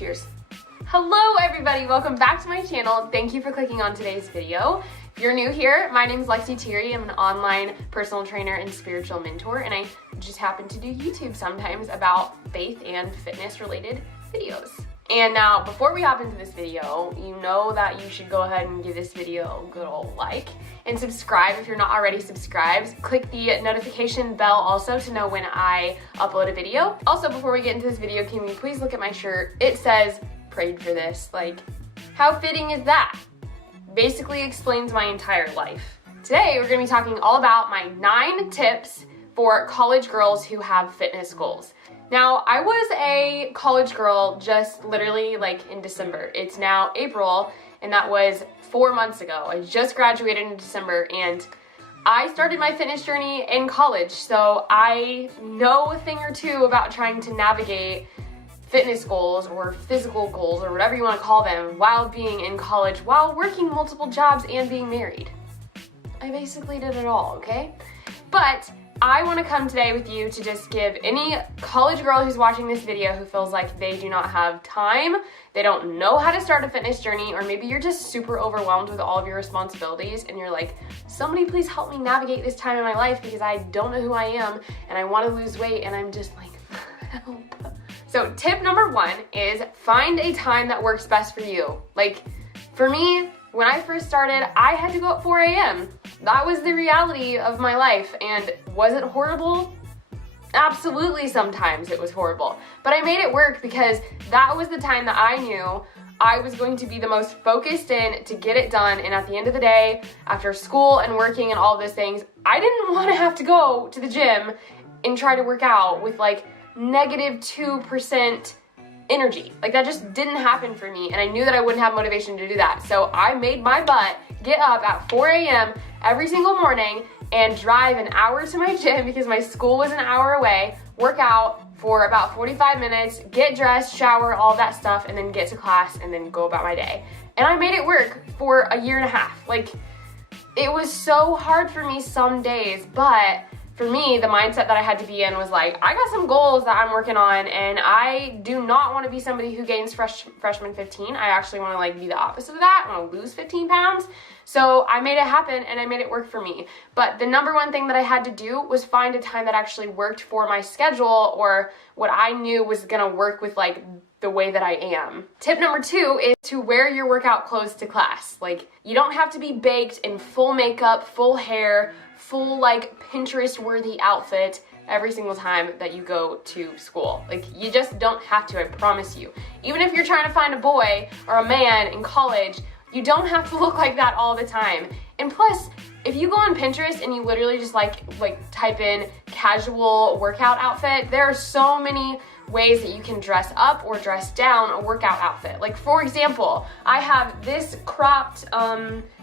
Cheers. Hello everybody, welcome back to my channel. Thank you for clicking on today's video. If you're new here, my name is Lexi Thierry. I'm an online personal trainer and spiritual mentor, and I just happen to do YouTube sometimes about faith and fitness related videos. And now, before we hop into this video, you know that you should go ahead and give this video a good old like and subscribe if you're not already subscribed. Click the notification bell also to know when I upload a video. Also, before we get into this video, can you please look at my shirt? It says, "Prayed for this." Like, how fitting is that? Basically explains my entire life. Today, we're gonna be talking all about my 9 tips for college girls who have fitness goals. Now, I was a college girl just literally like in December. It's now April, and that was 4 months ago. I just graduated in December, and I started my fitness journey in college, so I know a thing or two about trying to navigate fitness goals or physical goals or whatever you want to call them while being in college, while working multiple jobs and being married. I basically did it all, okay? But I want to come today with you to just give any college girl who's watching this video who feels like they do not have time, they don't know how to start a fitness journey, or maybe you're just super overwhelmed with all of your responsibilities and you're like, somebody please help me navigate this time in my life because I don't know who I am and I want to lose weight and I'm just like, help. So tip number 1 is find a time that works best for you. Like, for me, when I first started, I had to go at 4 a.m. That was the reality of my life. And was it horrible? Absolutely, sometimes it was horrible. But I made it work because that was the time that I knew I was going to be the most focused in to get it done. And at the end of the day, after school and working and all of those things, I didn't want to have to go to the gym and try to work out with like negative 2% energy. Like, that just didn't happen for me, and I knew that I wouldn't have motivation to do that. So I made my butt get up at 4 a.m. every single morning and drive an hour to my gym because my school was an hour away, work out for about 45 minutes, get dressed, shower, all that stuff, and then get to class and then go about my day. And I made it work for a year and a half. Like, it was so hard for me some days, but for me, the mindset that I had to be in was like, I got some goals that I'm working on, and I do not want to be somebody who gains freshman 15. I actually want to like be the opposite of that. I want to lose 15 pounds. So I made it happen and I made it work for me. But the number one thing that I had to do was find a time that actually worked for my schedule or what I knew was going to work with like the way that I am. Tip number 2 is to wear your workout clothes to class. Like, you don't have to be baked in full makeup, full hair, full like Pinterest worthy outfit every single time that you go to school. Like, you just don't have to, I promise you. Even if you're trying to find a boy or a man in college, you don't have to look like that all the time. And plus, if you go on Pinterest and you literally just like type in casual workout outfit, there are so many ways that you can dress up or dress down a workout outfit. Like, for example, I have this cropped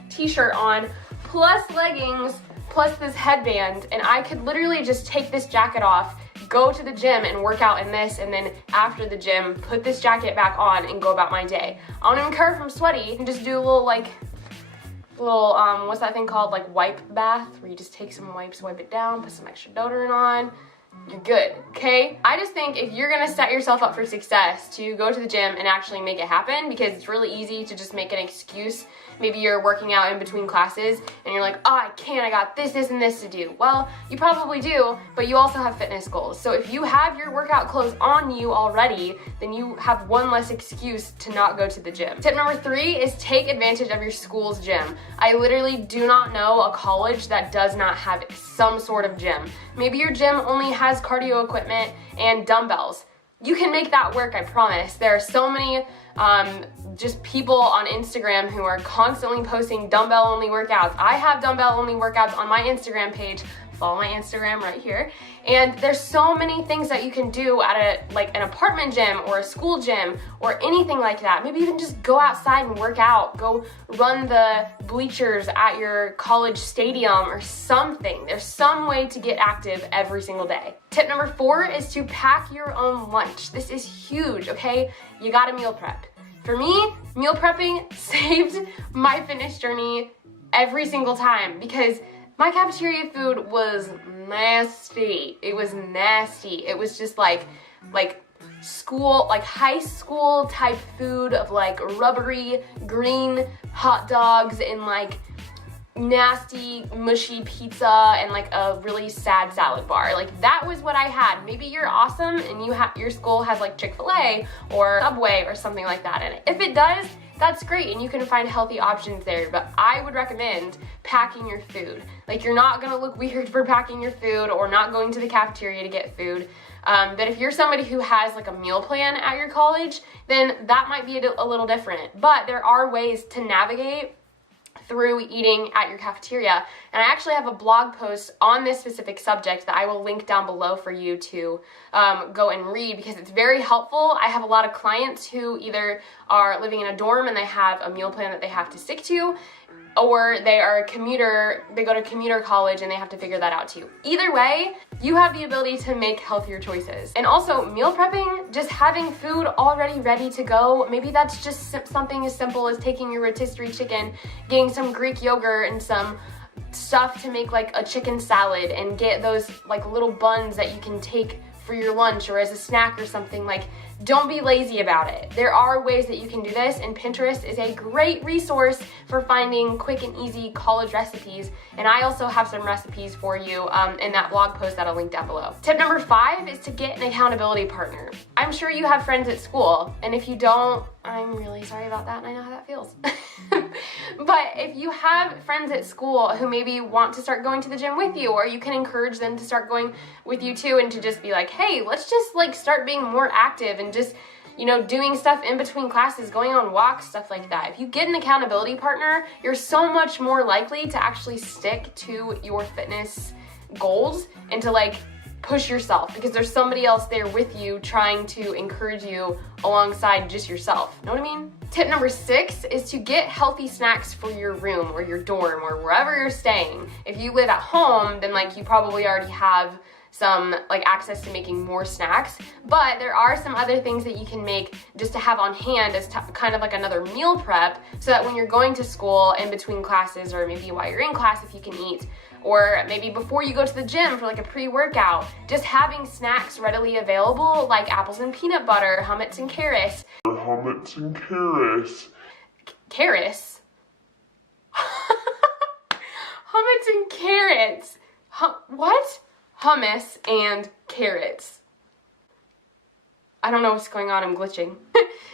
t-shirt on plus leggings plus this headband, and I could literally just take this jacket off, go to the gym and work out in this, and then after the gym, put this jacket back on and go about my day. I don't even care if I'm sweaty, and just do a little what's that thing called? Like wipe bath, where you just take some wipes, wipe it down, put some extra deodorant on. You're good, okay? I just think if you're gonna set yourself up for success to go to the gym and actually make it happen, because it's really easy to just make an excuse. Maybe you're working out in between classes and you're like, oh, I can't, I got this, and this to do. Well, you probably do, but you also have fitness goals. So if you have your workout clothes on you already, then you have one less excuse to not go to the gym. Tip number 3 is take advantage of your school's gym. I literally do not know a college that does not have some sort of gym. Maybe your gym only has cardio equipment and dumbbells. You can make that work, I promise. There are so many just people on Instagram who are constantly posting dumbbell-only workouts. I have dumbbell-only workouts on my Instagram page. Follow my Instagram right here. And there's so many things that you can do at an apartment gym or a school gym or anything like that. Maybe even just go outside and work out. Go run the bleachers at your college stadium or something. There's some way to get active every single day. Tip number 4 is to pack your own lunch. This is huge, okay? You gotta meal prep. For me, meal prepping saved my fitness journey every single time because my cafeteria food was nasty. It was nasty. It was just like school, like high school type food of like rubbery green hot dogs and like nasty mushy pizza and like a really sad salad bar. Like that was what I had. Maybe you're awesome and your school has like Chick-fil-A or Subway or something like that in it. If it does, that's great and you can find healthy options there, but I would recommend packing your food. Like you're not gonna look weird for packing your food or not going to the cafeteria to get food. But if you're somebody who has like a meal plan at your college, then that might be a little different. But there are ways to navigate through eating at your cafeteria. And I actually have a blog post on this specific subject that I will link down below for you to go and read because it's very helpful. I have a lot of clients who either are living in a dorm and they have a meal plan that they have to stick to, or they are a commuter, they go to commuter college and they have to figure that out too. Either way, you have the ability to make healthier choices. And also meal prepping, just having food already ready to go. Maybe that's just something as simple as taking your rotisserie chicken, getting some Greek yogurt and some stuff to make like a chicken salad and get those like little buns that you can take for your lunch or as a snack or something. Like, don't be lazy about it. There are ways that you can do this, and Pinterest is a great resource for finding quick and easy college recipes. And I also have some recipes for you in that blog post that I'll link down below. Tip number 5 is to get an accountability partner. I'm sure you have friends at school, and if you don't, I'm really sorry about that and I know how that feels. But if you have friends at school who maybe want to start going to the gym with you, or you can encourage them to start going with you too, and to just be like, hey, let's just like start being more active and just, you know, doing stuff in between classes, going on walks, stuff like that. If you get an accountability partner, you're so much more likely to actually stick to your fitness goals and to like push yourself, because there's somebody else there with you trying to encourage you alongside just yourself. Know what I mean? Tip number 6 is to get healthy snacks for your room or your dorm or wherever you're staying. If you live at home, then like you probably already have some like access to making more snacks, but there are some other things that you can make just to have on hand as kind of like another meal prep, so that when you're going to school in between classes, or maybe while you're in class if you can eat, or maybe before you go to the gym for like a pre-workout, just having snacks readily available like apples and peanut butter, hummus and carrots. Hummus and carrots. Carrots? Hummus and carrots. What? Hummus and carrots. I don't know what's going on, I'm glitching.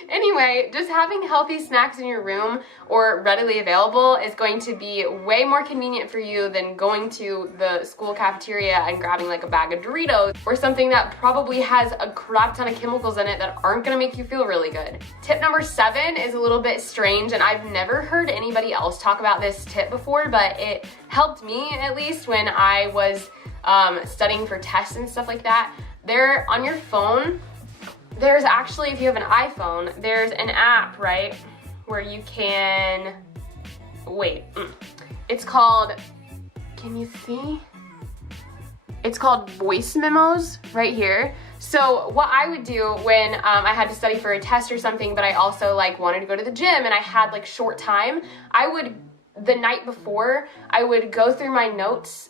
Anyway, just having healthy snacks in your room or readily available is going to be way more convenient for you than going to the school cafeteria and grabbing like a bag of Doritos or something that probably has a crap ton of chemicals in it that aren't gonna make you feel really good. Tip number 7 is a little bit strange, and I've never heard anybody else talk about this tip before, but it helped me at least when I was studying for tests and stuff like that. There on your phone, there's actually, if you have an iPhone, there's an app, right, where you can, it's called, can you see? It's called Voice Memos right here. So what I would do when I had to study for a test or something, but I also like wanted to go to the gym and I had like short time, the night before, I would go through my notes,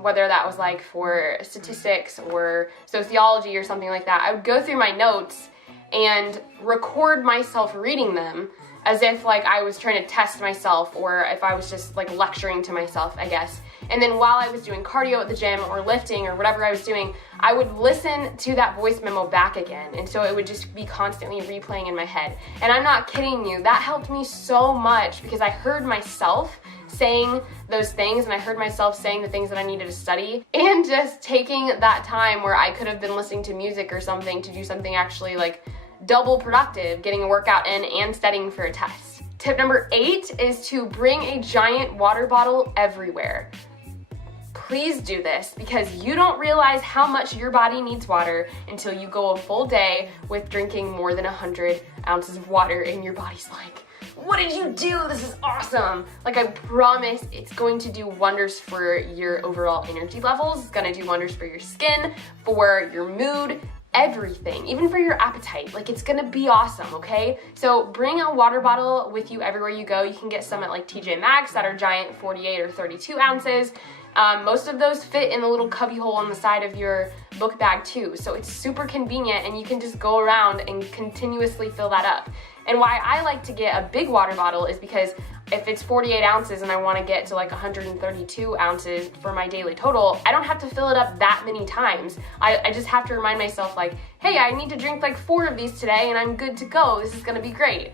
whether that was like for statistics or sociology or something like that. I would go through my notes and record myself reading them as if like I was trying to test myself, or if I was just like lecturing to myself, I guess. And then while I was doing cardio at the gym or lifting or whatever I was doing, I would listen to that voice memo back again. And so it would just be constantly replaying in my head. And I'm not kidding you, that helped me so much because I heard myself saying those things, and I heard myself saying the things that I needed to study, and just taking that time where I could have been listening to music or something to do something actually like double productive, getting a workout in and studying for a test. Tip number 8 is to bring a giant water bottle everywhere. Please do this, because you don't realize how much your body needs water until you go a full day with drinking more than 100 ounces of water, and your body's like, what did you do? This is awesome. Like, I promise it's going to do wonders for your overall energy levels. It's gonna do wonders for your skin, for your mood, everything, even for your appetite. Like, it's gonna be awesome, okay? So bring a water bottle with you everywhere you go. You can get some at like TJ Maxx that are giant 48 or 32 ounces. Most of those fit in the little cubby hole on the side of your book bag too. So it's super convenient, and you can just go around and continuously fill that up. And why I like to get a big water bottle is because if it's 48 ounces and I want to get to like 132 ounces for my daily total, I don't have to fill it up that many times. I just have to remind myself like, hey, I need to drink like 4 of these today and I'm good to go. This is gonna be great.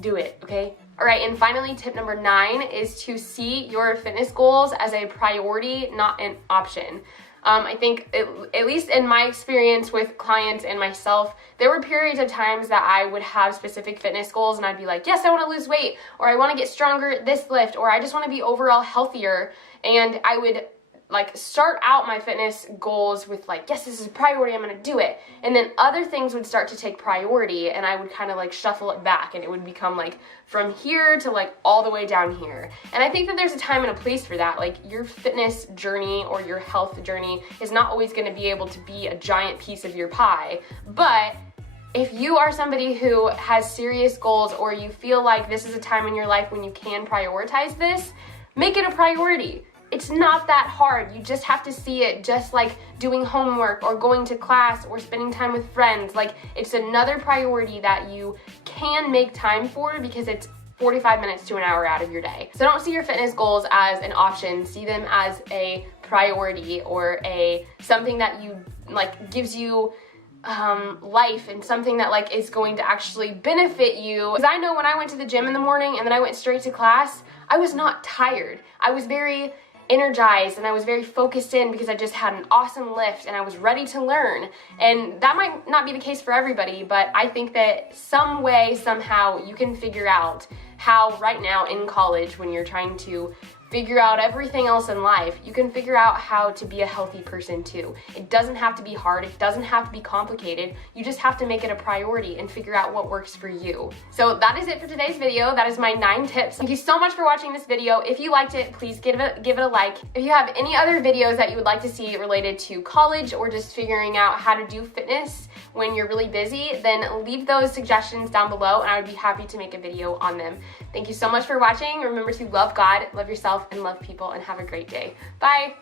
Do it, okay? All right, and finally, tip number 9 is to see your fitness goals as a priority, not an option. I think, at least in my experience with clients and myself, there were periods of times that I would have specific fitness goals and I'd be like, yes, I want to lose weight, or I want to get stronger at this lift, or I just want to be overall healthier. And I would like start out my fitness goals with like, yes, this is a priority, I'm going to do it. And then other things would start to take priority and I would kind of like shuffle it back, and it would become like from here to like all the way down here. And I think that there's a time and a place for that. Like, your fitness journey or your health journey is not always going to be able to be a giant piece of your pie. But if you are somebody who has serious goals, or you feel like this is a time in your life when you can prioritize this, make it a priority. It's not that hard. You just have to see it just like doing homework or going to class or spending time with friends. Like, it's another priority that you can make time for because it's 45 minutes to an hour out of your day. So don't see your fitness goals as an option. See them as a priority, or something that you like gives you life, and something that like is going to actually benefit you. Because I know when I went to the gym in the morning and then I went straight to class, I was not tired. I was very energized and I was very focused in because I just had an awesome lift and I was ready to learn. And that might not be the case for everybody, but I think that some way, somehow, you can figure out how right now in college, when you're trying to figure out everything else in life, you can figure out how to be a healthy person too. It doesn't have to be hard. It doesn't have to be complicated. You just have to make it a priority and figure out what works for you. So that is it for today's video. That is my 9 tips. Thank you so much for watching this video. If you liked it, please give it a like. If you have any other videos that you would like to see related to college or just figuring out how to do fitness when you're really busy, then leave those suggestions down below and I would be happy to make a video on them. Thank you so much for watching. Remember to love God, love yourself, and love people, and have a great day. Bye.